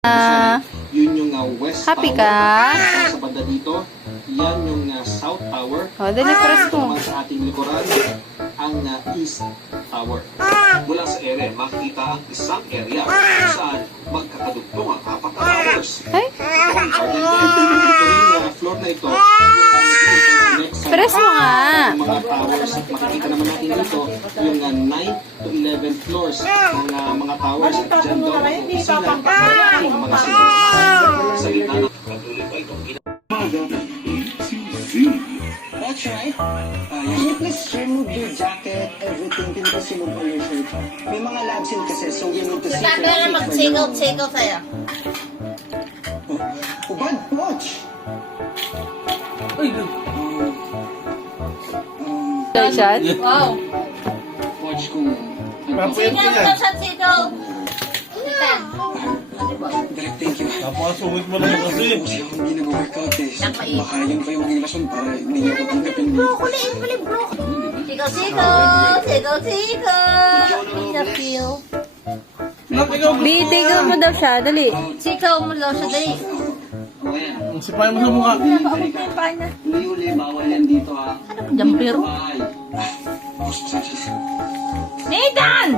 Yun yung West Happy Tower. ka? Sa banda dito, yan yung South Tower. O, dali press mo. Naman sa ating likuran, ang East Tower. Mula sa ere, makikita ang isang area kung saan magkakadugtong ang apat na towers. Ay, Ito ang garden bed. Ito yung floor na ito. Yung nag-interconnect sa press mo nga. mga towers. At makikita naman natin dito yung 9 to 11 floors ng mga towers. At dyan daw ang opisina ng ating mga sinunod. Sa gitna ng patuloy pa itong That's right. Can you please remove your jacket, everything? Can you please remove all your shirt? May mga lab seal kasi, so we need to see. Sabi na mag-sigaw sa'yo. Ubad, watch! Lotion? Wow. Watch kung... Sigaw daw sa sigaw. Direct, thank you. Napakasungit mo lang kasi. Kasi ako hindi nag-workout eh. Napait. Baka yun pa yung maging rason para hindi niyo ako tanggapin. Broccoli, bro. Sigaw. Pizza feel. Bitigaw mo daw siya, dali. Sigaw mo daw siya, dali. Sipayan mo sa mukha. Napaabot na yung paa niya. Uli-uli, bawal yan dito ha. Ano ba, jampero? Bye. Nathan!